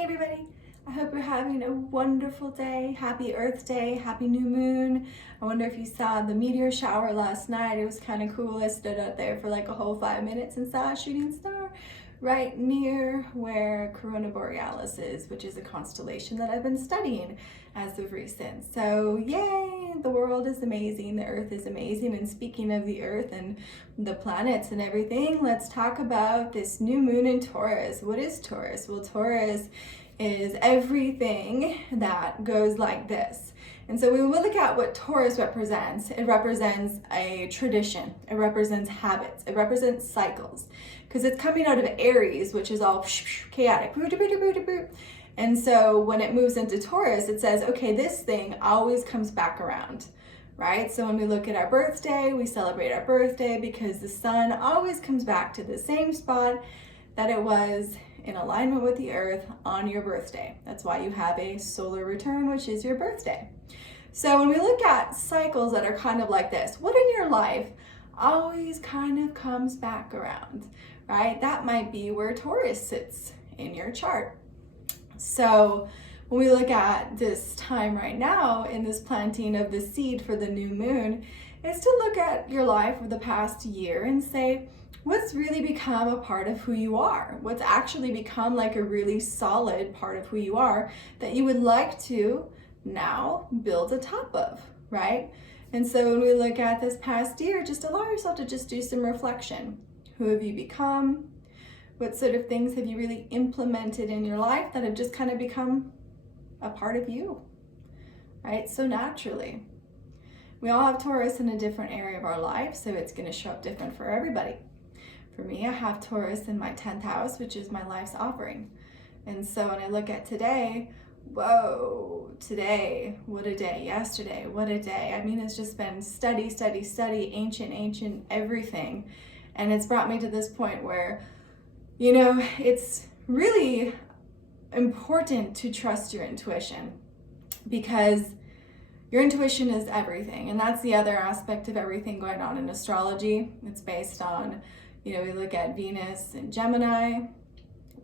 Hey everybody, I hope you're having a wonderful day. Happy Earth Day, happy new moon. I wonder if you saw the meteor shower last night. It was kind of cool. I stood out there for like a whole 5 minutes and saw a shooting star right near where Corona Borealis is, which is a constellation that I've been studying as of recent. So yay, the world is amazing, the earth is amazing. And speaking of the earth and the planets and everything, let's talk about this new moon in Taurus. What is Taurus? Well, Taurus is everything that goes like this. And so when we look at what Taurus represents, it represents a tradition, it represents habits, it represents cycles, because it's coming out of Aries, which is all chaotic. And so when it moves into Taurus, it says, okay, this thing always comes back around, right? So when we look at our birthday, we celebrate our birthday because the sun always comes back to the same spot that it was in alignment with the earth on your birthday. That's why you have a solar return, which is your birthday. So when we look at cycles that are kind of like this, what in your life always kind of comes back around, right? That might be where Taurus sits in your chart. So when we look at this time right now in this planting of the seed for the new moon, is to look at your life of the past year and say, what's really become a part of who you are? What's actually become like a really solid part of who you are that you would like to now build on top of, right? And so when we look at this past year, just allow yourself to just do some reflection. Who have you become? What sort of things have you really implemented in your life that have just kind of become a part of you, right? So naturally. We all have Taurus in a different area of our life, so it's going to show up different for everybody. For me, I have Taurus in my 10th house, which is my life's offering. And so when I look at today, whoa, today, what a day. Yesterday, what a day. I mean, it's just been study, ancient everything. And it's brought me to this point where, you know, it's really important to trust your intuition, because your intuition is everything. And that's the other aspect of everything going on in astrology. It's based on, you know, we look at Venus in Gemini,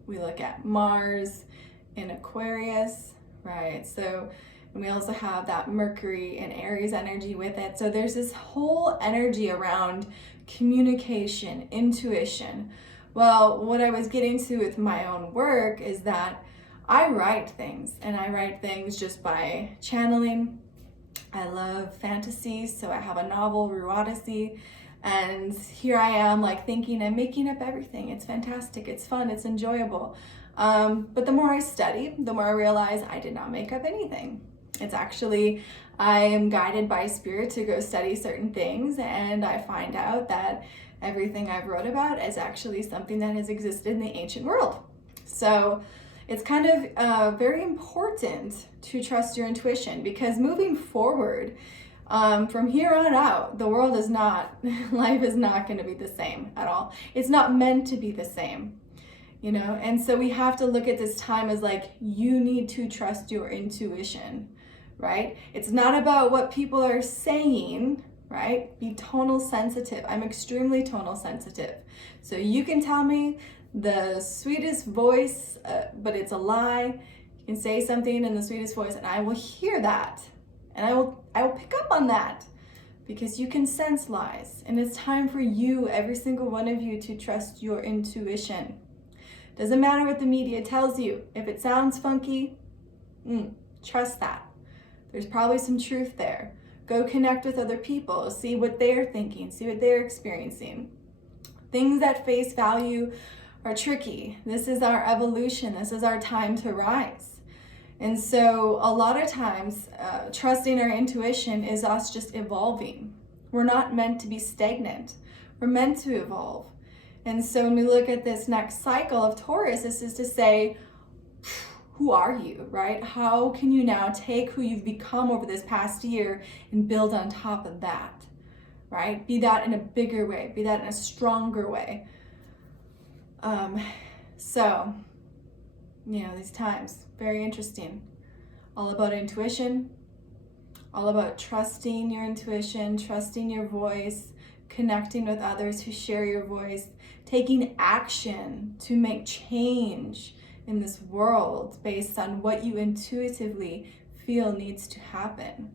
we look at Mars in Aquarius, right? So, and we also have that Mercury and Aries energy with it. So there's this whole energy around communication, intuition. Well, what I was getting to with my own work is that I write things, and I write things just by channeling. I love fantasy, so I have a novel, Rue Odyssey, and here I am like thinking I'm making up everything. It's fantastic, it's fun, it's enjoyable. But the more I study, the more I realize I did not make up anything. It's actually, I am guided by spirit to go study certain things, and I find out that everything I've wrote about is actually something that has existed in the ancient world. So it's kind of very important to trust your intuition, because moving forward, from here on out, the world is not, life is not going to be the same at all. It's not meant to be the same, you know? And so we have to look at this time as like, you need to trust your intuition, right? It's not about what people are saying, right? Be tonal sensitive. I'm extremely tonal sensitive. So you can tell me the sweetest voice, but it's a lie. You can say something in the sweetest voice and I will hear that. And I will pick up on that, because you can sense lies. And it's time for you, every single one of you, to trust your intuition. Doesn't matter what the media tells you. If it sounds funky, trust that. There's probably some truth there. Go connect with other people, see what they're thinking, see what they're experiencing. Things at face value are tricky. This is our evolution. This is our time to rise. And so a lot of times, trusting our intuition is us just evolving. We're not meant to be stagnant. We're meant to evolve. And so when we look at this next cycle of Taurus, this is to say, who are you, right? How can you now take who you've become over this past year and build on top of that, right? Be that in a bigger way, be that in a stronger way. So, you know, these times, very interesting. All about intuition, all about trusting your intuition, trusting your voice, connecting with others who share your voice, taking action to make change in this world based on what you intuitively feel needs to happen.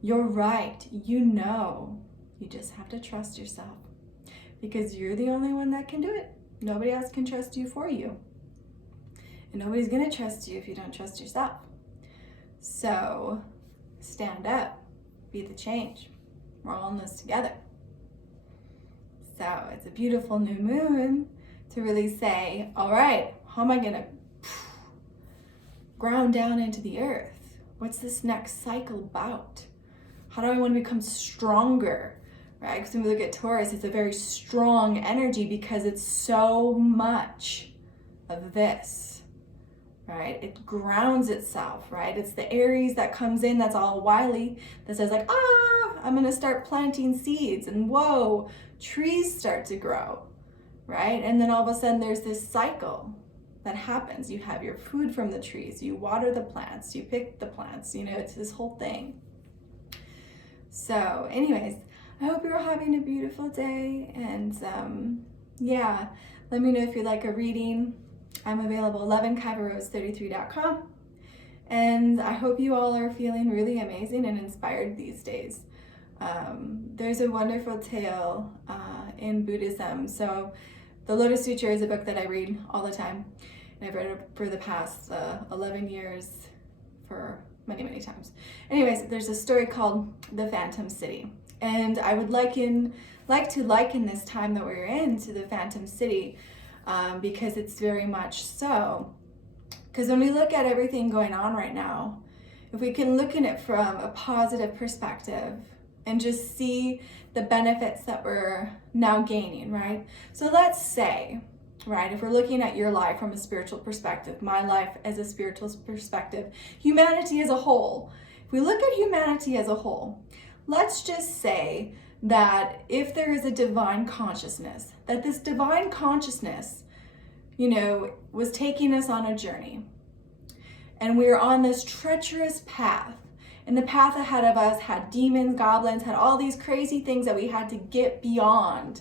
You're right, you know. You just have to trust yourself, because you're the only one that can do it. Nobody else can trust you for you. And nobody's gonna trust you if you don't trust yourself. So stand up, be the change. We're all in this together. So it's a beautiful new moon to really say, all right, how am I gonna ground down into the earth? What's this next cycle about? How do I want to become stronger? Right? Because when we look at Taurus, it's a very strong energy because it's so much of this, right? It grounds itself, right? It's the Aries that comes in that's all wily, that says like, I'm going to start planting seeds, and whoa, trees start to grow, right? And then all of a sudden there's this cycle that happens. You have your food from the trees, you water the plants, you pick the plants, it's this whole thing. So anyways, I hope you're having a beautiful day, and let me know if you'd like a reading. I'm available 11kaivarose33.com, and I hope you all are feeling really amazing and inspired these days. There's a wonderful tale in Buddhism. So the Lotus Sutra is a book that I read all the time, and I've read it for the past 11 years for many, many times. Anyways, there's a story called The Phantom City. And I would like to liken this time that we're in to the Phantom City, because it's very much so. Because when we look at everything going on right now, if we can look at it from a positive perspective and just see the benefits that we're now gaining, right? So let's say, right, if we're looking at your life from a spiritual perspective, my life as a spiritual perspective, humanity as a whole, if we look at humanity as a whole, let's just say that if there is a divine consciousness, that this divine consciousness, was taking us on a journey, and we were on this treacherous path, and the path ahead of us had demons, goblins, had all these crazy things that we had to get beyond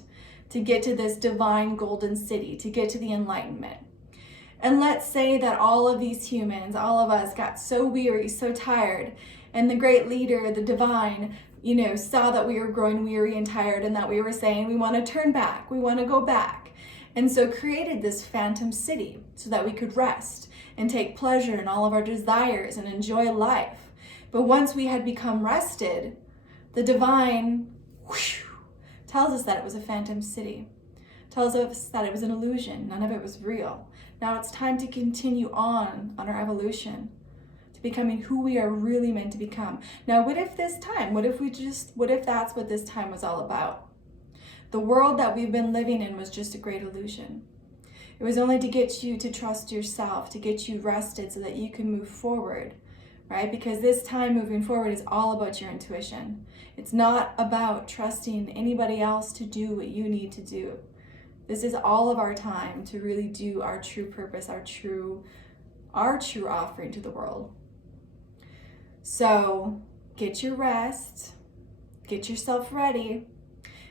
to get to this divine golden city, to get to the enlightenment. And let's say that all of these humans, all of us got so weary, so tired, and the great leader, the divine, saw that we were growing weary and tired, and that we were saying, we want to turn back, we want to go back. And so created this phantom city so that we could rest and take pleasure in all of our desires and enjoy life. But once we had become rested, the divine tells us that it was a phantom city, tells us that it was an illusion, none of it was real. Now it's time to continue on our evolution, to becoming who we are really meant to become. Now, what if that's what this time was all about? The world that we've been living in was just a great illusion. It was only to get you to trust yourself, to get you rested so that you can move forward, right? Because this time moving forward is all about your intuition. It's not about trusting anybody else to do what you need to do. This is all of our time to really do our true purpose, our true offering to the world. So get your rest, get yourself ready,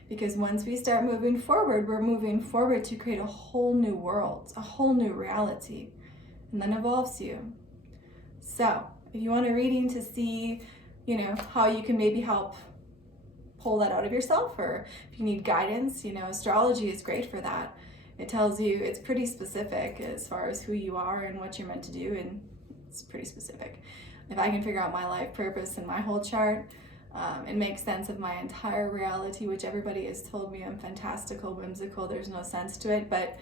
because once we start moving forward, we're moving forward to create a whole new world, a whole new reality, and that involves you. So if you want a reading to see, how you can maybe help pull that out of yourself, or if you need guidance, astrology is great for that. It tells you, it's pretty specific as far as who you are and what you're meant to do, and it's pretty specific. If I can figure out my life purpose and my whole chart, and make sense of my entire reality, which everybody has told me I'm fantastical, whimsical, there's no sense to it, but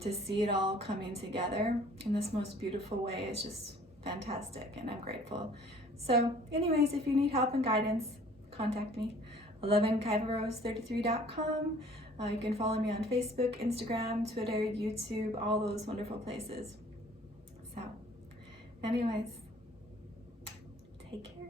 to see it all coming together in this most beautiful way is just fantastic, and I'm grateful. So anyways, if you need help and guidance, contact me, 11kaivarose33.com. You can follow me on Facebook, Instagram, Twitter, YouTube, all those wonderful places. So anyways, take care.